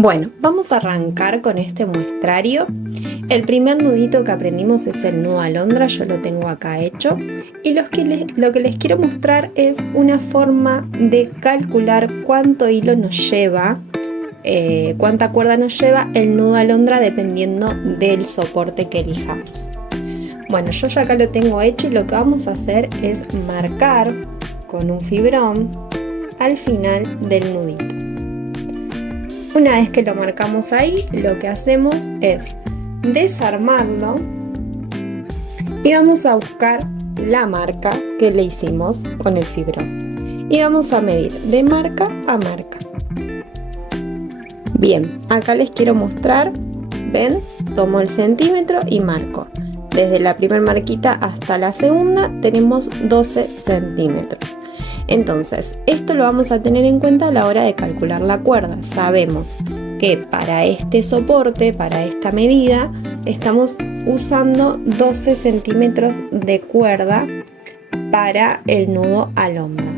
Bueno, vamos a arrancar con este muestrario. El primer nudito que aprendimos es el nudo alondra, yo lo tengo acá hecho. Y lo que les quiero mostrar es una forma de calcular cuánto hilo nos lleva, cuánta cuerda nos lleva el nudo alondra dependiendo del soporte que elijamos. Bueno, yo ya acá lo tengo hecho y lo que vamos a hacer es marcar con un fibrón al final del nudito. Una vez que lo marcamos ahí, lo que hacemos es desarmarlo y vamos a buscar la marca que le hicimos con el fibrón y vamos a medir de marca a marca. Bien, acá les quiero mostrar, ven, tomo el centímetro y marco. Desde la primera marquita hasta la segunda tenemos 12 centímetros. Entonces, esto lo vamos a tener en cuenta a la hora de calcular la cuerda. Sabemos que para este soporte, para esta medida, estamos usando 12 centímetros de cuerda para el nudo alondra.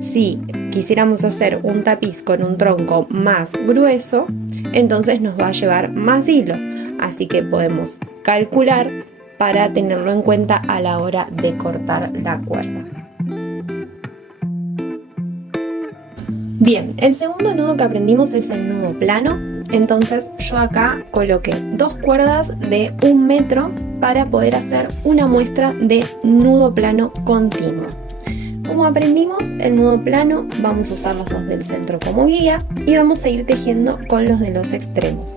Si quisiéramos hacer un tapiz con un tronco más grueso, entonces nos va a llevar más hilo. Así que podemos calcular para tenerlo en cuenta a la hora de cortar la cuerda. Bien, el segundo nudo que aprendimos es el nudo plano. Entonces yo acá coloqué dos cuerdas de 1 metro para poder hacer una muestra de nudo plano continuo. Como aprendimos el nudo plano, vamos a usar los dos del centro como guía y vamos a ir tejiendo con los de los extremos.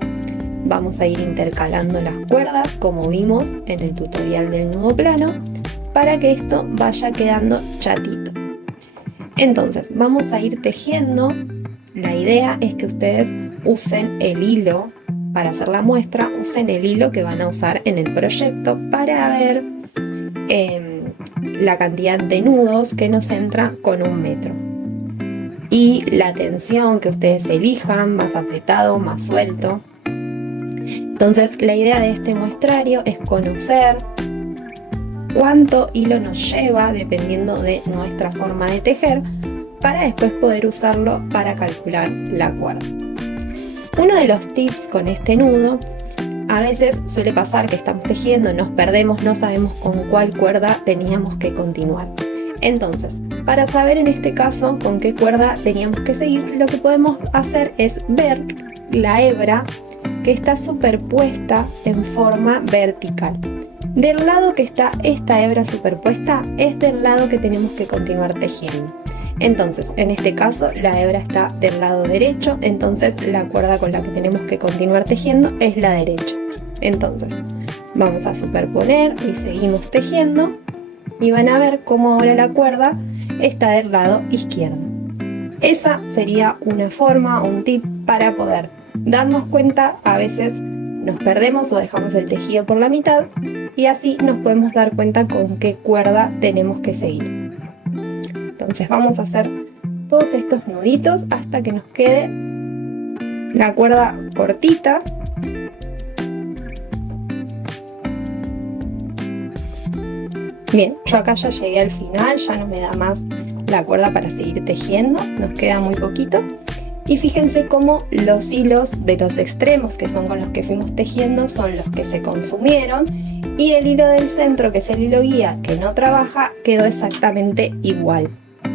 Vamos a ir intercalando las cuerdas como vimos en el tutorial del nudo plano para que esto vaya quedando chatito. Entonces vamos a ir tejiendo. La idea es que ustedes usen el hilo para hacer la muestra, usen el hilo que van a usar en el proyecto para ver la cantidad de nudos que nos entra con 1 metro. Y la tensión que ustedes elijan, más apretado, más suelto. Entonces la idea de este muestrario es conocer cuánto hilo nos lleva dependiendo de nuestra forma de tejer para después poder usarlo para calcular la cuerda. Uno de los tips con este nudo, a veces suele pasar que estamos tejiendo, nos perdemos, no sabemos con cuál cuerda teníamos que continuar. Entonces, para saber en este caso con qué cuerda teníamos que seguir, lo que podemos hacer es ver la hebra que está superpuesta en forma vertical. Del lado que está esta hebra superpuesta es del lado que tenemos que continuar tejiendo. Entonces, en este caso la hebra está del lado derecho, entonces la cuerda con la que tenemos que continuar tejiendo es la derecha. Entonces, vamos a superponer y seguimos tejiendo y van a ver cómo ahora la cuerda está del lado izquierdo. Esa sería una forma, un tip para poder darnos cuenta. A veces nos perdemos o dejamos el tejido por la mitad y así nos podemos dar cuenta con qué cuerda tenemos que seguir. Entonces vamos a hacer todos estos nuditos hasta que nos quede la cuerda cortita. Bien, yo acá ya llegué al final, ya no me da más la cuerda para seguir tejiendo, nos queda muy poquito. Y fíjense cómo los hilos de los extremos, que son con los que fuimos tejiendo, son los que se consumieron, y el hilo del centro, que es el hilo guía, que no trabaja, quedó exactamente igual.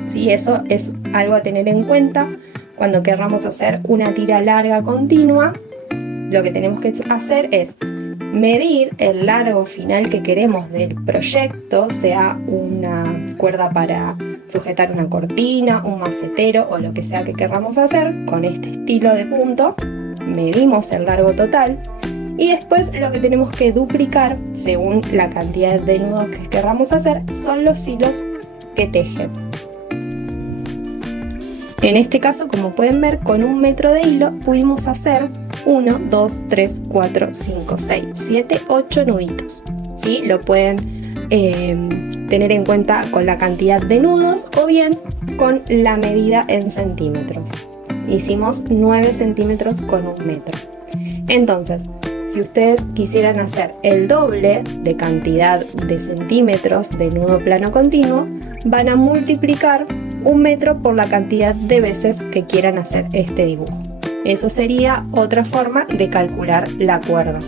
¿Sí? Eso es algo a tener en cuenta cuando querramos hacer una tira larga continua. Lo que tenemos que hacer es medir el largo final que queremos del proyecto, sea una cuerda para sujetar una cortina, un macetero o lo que sea que queramos hacer con este estilo de punto. Medimos el largo total y después lo que tenemos que duplicar según la cantidad de nudos que queramos hacer son los hilos que tejen. En este caso, como pueden ver, con 1 metro de hilo pudimos hacer 1, 2, 3, 4, 5, 6, 7, 8 nuditos. ¿Sí? Lo pueden tener en cuenta con la cantidad de nudos o bien con la medida en centímetros. Hicimos 9 centímetros con 1 metro. Entonces, si ustedes quisieran hacer el doble de cantidad de centímetros de nudo plano continuo, van a multiplicar 1 metro por la cantidad de veces que quieran hacer este dibujo. Eso sería otra forma de calcular la cuerda.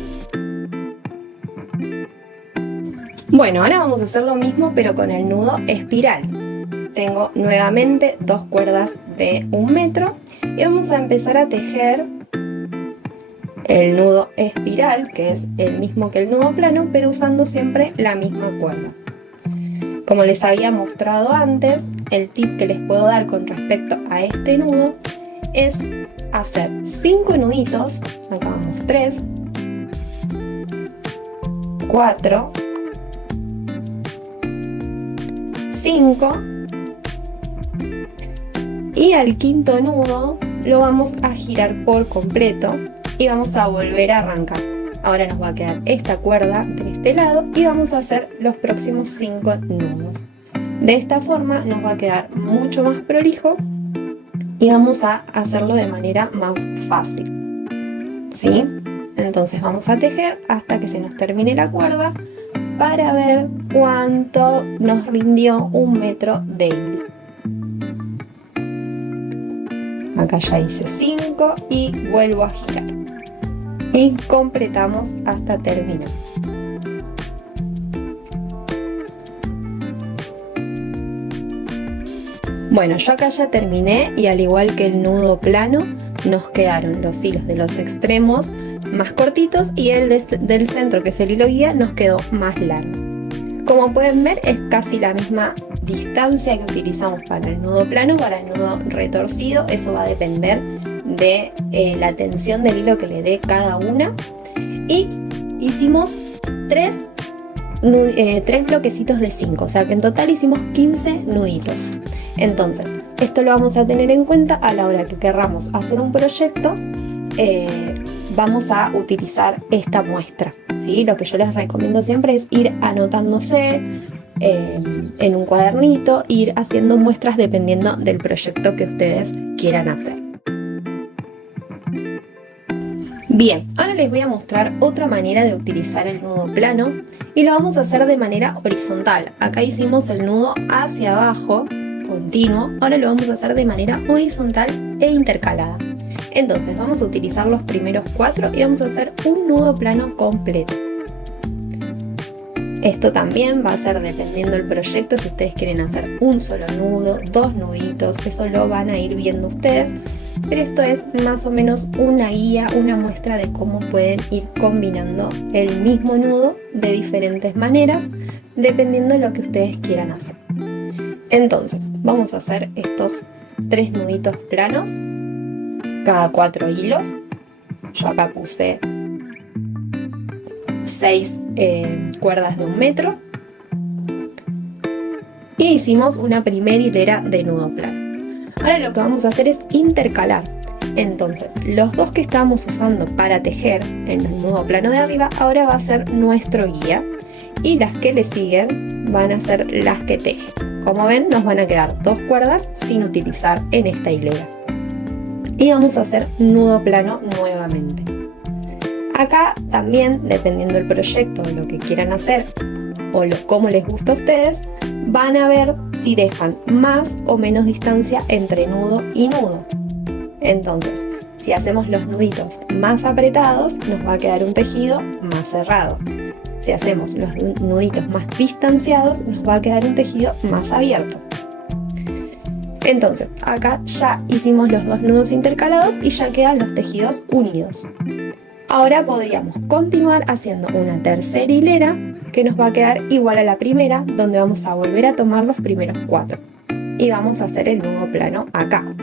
Bueno, ahora vamos a hacer lo mismo pero con el nudo espiral. Tengo nuevamente 2 cuerdas de 1 metro y vamos a empezar a tejer el nudo espiral, que es el mismo que el nudo plano, pero usando siempre la misma cuerda. Como les había mostrado antes, el tip que les puedo dar con respecto a este nudo es hacer 5 nuditos, acá vamos 3, 4, 5 y al quinto nudo lo vamos a girar por completo y vamos a volver a arrancar. Ahora nos va a quedar esta cuerda de este lado y vamos a hacer los próximos 5 nudos. De esta forma nos va a quedar mucho más prolijo y vamos a hacerlo de manera más fácil, ¿sí? Entonces vamos a tejer hasta que se nos termine la cuerda para ver cuánto nos rindió 1 metro de hilo. Acá ya hice 5 y vuelvo a girar. Y completamos hasta terminar. Bueno, yo acá ya terminé y al igual que el nudo plano, nos quedaron los hilos de los extremos más cortitos y el del centro, que es el hilo guía, nos quedó más largo. Como pueden ver, es casi la misma distancia que utilizamos para el nudo plano, para el nudo retorcido. Eso va a depender de la tensión del hilo que le dé cada una. Y hicimos 3 bloquecitos de 5, o sea que en total hicimos 15 nuditos. Entonces, esto lo vamos a tener en cuenta a la hora que querramos hacer un proyecto. Vamos a utilizar esta muestra, ¿sí? Lo que yo les recomiendo siempre es ir anotándose en un cuadernito, ir haciendo muestras dependiendo del proyecto que ustedes quieran hacer. Bien, ahora les voy a mostrar otra manera de utilizar el nudo plano y lo vamos a hacer de manera horizontal. Acá hicimos el nudo hacia abajo, continuo, ahora lo vamos a hacer de manera horizontal e intercalada. Entonces vamos a utilizar los primeros 4 y vamos a hacer un nudo plano completo. Esto también va a ser dependiendo del proyecto, si ustedes quieren hacer un solo nudo, 2 nuditos, eso lo van a ir viendo ustedes, pero esto es más o menos una guía, una muestra de cómo pueden ir combinando el mismo nudo de diferentes maneras, dependiendo de lo que ustedes quieran hacer. Entonces, vamos a hacer estos 3 nuditos planos, cada 4 hilos. Yo acá puse 6 cuerdas de 1 metro y hicimos una primera hilera de nudo plano. Ahora lo que vamos a hacer es intercalar. Entonces, los 2 que estábamos usando para tejer en el nudo plano de arriba, ahora va a ser nuestro guía y las que le siguen van a ser las que tejen. Como ven, nos van a quedar 2 cuerdas sin utilizar en esta hilera. Y vamos a hacer nudo plano nuevamente. Acá también, dependiendo del proyecto o lo que quieran hacer o cómo les gusta a ustedes, van a ver si dejan más o menos distancia entre nudo y nudo. Entonces, si hacemos los nuditos más apretados, nos va a quedar un tejido más cerrado. Si hacemos los nuditos más distanciados, nos va a quedar un tejido más abierto. Entonces, acá ya hicimos los 2 nudos intercalados y ya quedan los tejidos unidos. Ahora podríamos continuar haciendo una tercera hilera que nos va a quedar igual a la primera, donde vamos a volver a tomar los primeros 4 y vamos a hacer el nudo plano acá.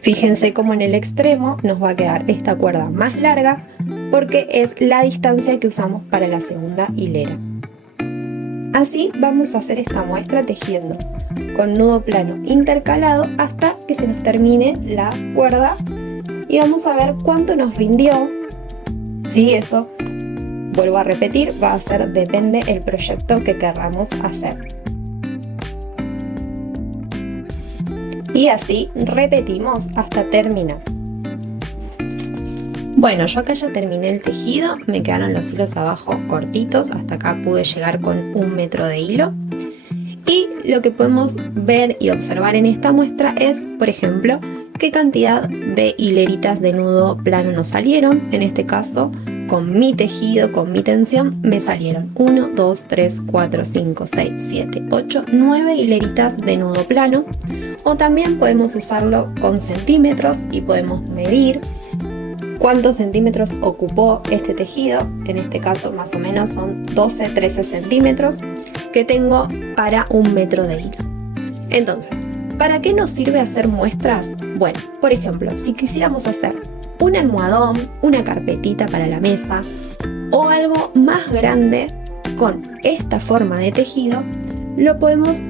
Fíjense cómo en el extremo nos va a quedar esta cuerda más larga porque es la distancia que usamos para la segunda hilera. Así vamos a hacer esta muestra tejiendo con nudo plano intercalado hasta que se nos termine la cuerda y vamos a ver cuánto nos rindió. Sí, eso, vuelvo a repetir, va a ser depende del proyecto que querramos hacer. Y así repetimos hasta terminar. Bueno, yo acá ya terminé el tejido, me quedaron los hilos abajo cortitos, hasta acá pude llegar con 1 metro de hilo. Y lo que podemos ver y observar en esta muestra es, por ejemplo, qué cantidad de hileritas de nudo plano nos salieron. En este caso, con mi tejido, con mi tensión, me salieron 1, 2, 3, 4, 5, 6, 7, 8, 9 hileritas de nudo plano. O también podemos usarlo con centímetros y podemos medir cuántos centímetros ocupó este tejido. En este caso más o menos son 12, 13 centímetros que tengo para 1 metro de hilo. Entonces, ¿para qué nos sirve hacer muestras? Bueno, por ejemplo, si quisiéramos hacer un almohadón, una carpetita para la mesa o algo más grande con esta forma de tejido, podemos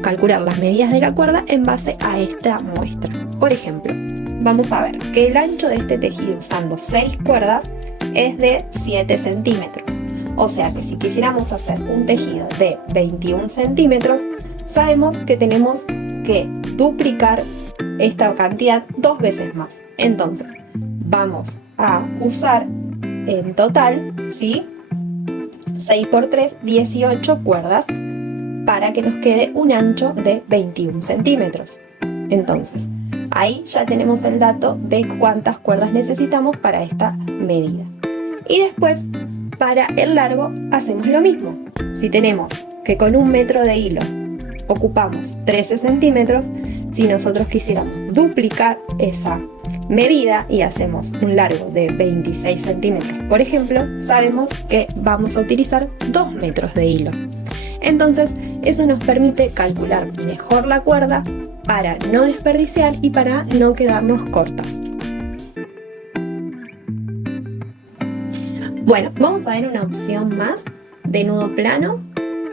calcular las medidas de la cuerda en base a esta muestra. Por ejemplo, vamos a ver que el ancho de este tejido usando 6 cuerdas es de 7 centímetros. O sea que si quisiéramos hacer un tejido de 21 centímetros, sabemos que tenemos que duplicar esta cantidad 2 veces más. Entonces, vamos a usar en total, ¿sí? 6 por 3, 18 cuerdas para que nos quede un ancho de 21 centímetros. Entonces, ahí ya tenemos el dato de cuántas cuerdas necesitamos para esta medida. Y después, para el largo, hacemos lo mismo. Si tenemos que con 1 metro de hilo ocupamos 13 centímetros, si nosotros quisiéramos duplicar esa medida y hacemos un largo de 26 centímetros, por ejemplo, sabemos que vamos a utilizar 2 metros de hilo. Entonces, eso nos permite calcular mejor la cuerda para no desperdiciar y para no quedarnos cortas. Bueno, vamos a ver una opción más de nudo plano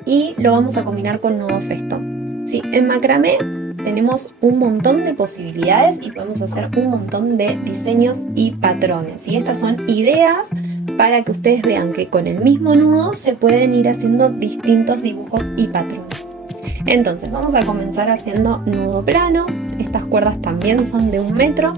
y lo vamos a combinar con nudo festón. Sí, en macramé tenemos un montón de posibilidades y podemos hacer un montón de diseños y patrones. Y estas son ideas para que ustedes vean que con el mismo nudo se pueden ir haciendo distintos dibujos y patrones. Entonces vamos a comenzar haciendo nudo plano. Estas cuerdas también son de 1 metro.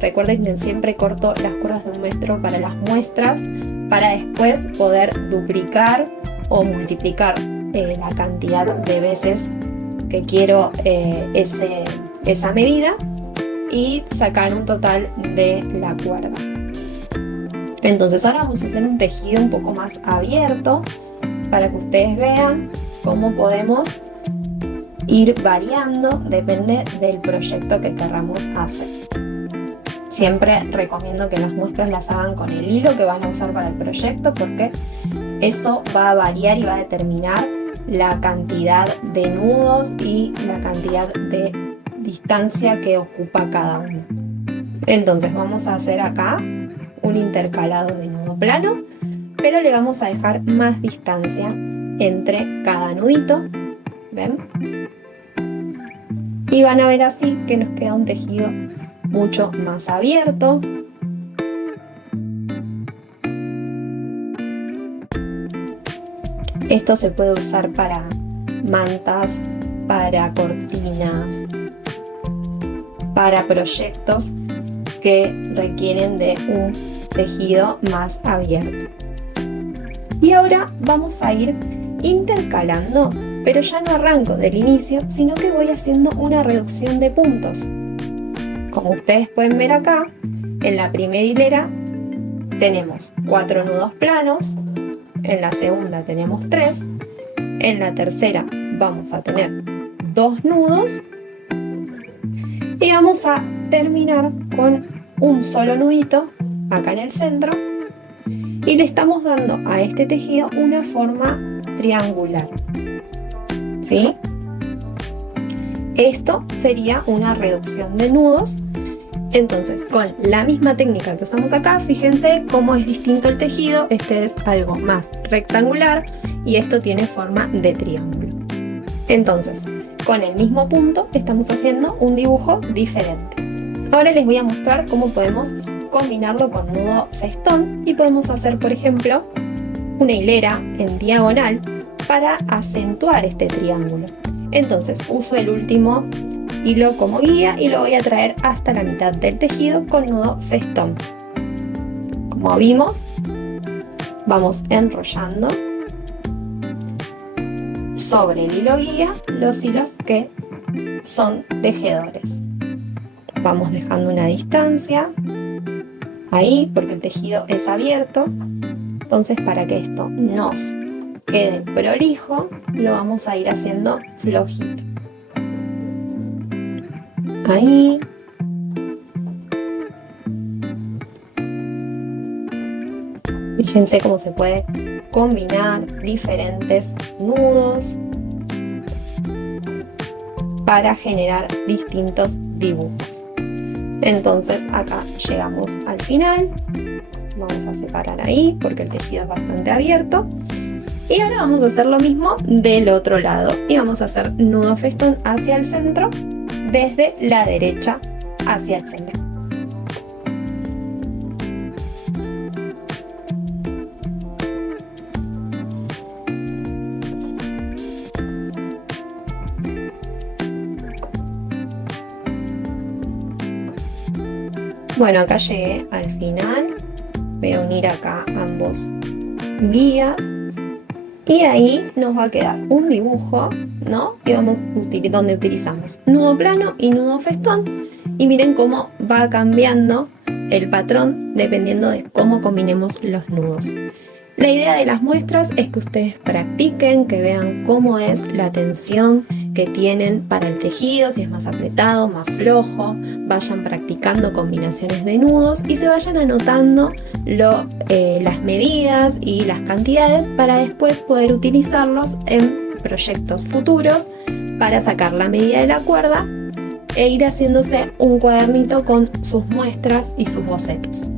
Recuerden que siempre corto las cuerdas de 1 metro para las muestras, para después poder duplicar o multiplicar la cantidad de veces que quiero esa medida y sacar un total de la cuerda. Entonces ahora vamos a hacer un tejido un poco más abierto para que ustedes vean cómo podemos ir variando, depende del proyecto que querramos hacer. Siempre recomiendo que las muestras las hagan con el hilo que van a usar para el proyecto, porque eso va a variar y va a determinar la cantidad de nudos y la cantidad de distancia que ocupa cada uno. Entonces vamos a hacer acá un intercalado de nudo plano, pero le vamos a dejar más distancia entre cada nudito. ¿Ven? Y van a ver así que nos queda un tejido mucho más abierto. Esto se puede usar para mantas, para cortinas, para proyectos que requieren de un tejido más abierto. Y ahora vamos a ir intercalando, pero ya no arranco del inicio, sino que voy haciendo una reducción de puntos. Como ustedes pueden ver acá, en la primera hilera tenemos 4 nudos planos, en la segunda tenemos 3, en la tercera vamos a tener 2 nudos y vamos a terminar con un solo nudito acá en el centro y le estamos dando a este tejido una forma triangular. ¿Sí? Esto sería una reducción de nudos. Entonces, con la misma técnica que usamos acá, fíjense cómo es distinto el tejido. Este es algo más rectangular y esto tiene forma de triángulo. Entonces, con el mismo punto estamos haciendo un dibujo diferente. Ahora les voy a mostrar cómo podemos combinarlo con nudo festón y podemos hacer, por ejemplo, una hilera en diagonal para acentuar este triángulo. Entonces uso el último hilo como guía y lo voy a traer hasta la mitad del tejido con nudo festón. Como vimos, vamos enrollando sobre el hilo guía los hilos que son tejedores. Vamos dejando una distancia ahí porque el tejido es abierto. Entonces, para que esto nos quede prolijo, lo vamos a ir haciendo flojito. Ahí. Fíjense cómo se puede combinar diferentes nudos para generar distintos dibujos. Entonces acá llegamos al final. Vamos a separar ahí porque el tejido es bastante abierto. Y ahora vamos a hacer lo mismo del otro lado. Y vamos a hacer nudo festón hacia el centro, desde la derecha hacia el centro. Bueno, acá llegué al final. Voy a unir acá ambos guías. Y ahí nos va a quedar un dibujo, ¿no? Y vamos donde utilizamos nudo plano y nudo festón. Y miren cómo va cambiando el patrón dependiendo de cómo combinemos los nudos. La idea de las muestras es que ustedes practiquen, que vean cómo es la tensión que tienen para el tejido, si es más apretado, más flojo, vayan practicando combinaciones de nudos y se vayan anotando las medidas y las cantidades para después poder utilizarlos en proyectos futuros para sacar la medida de la cuerda e ir haciéndose un cuadernito con sus muestras y sus bocetos.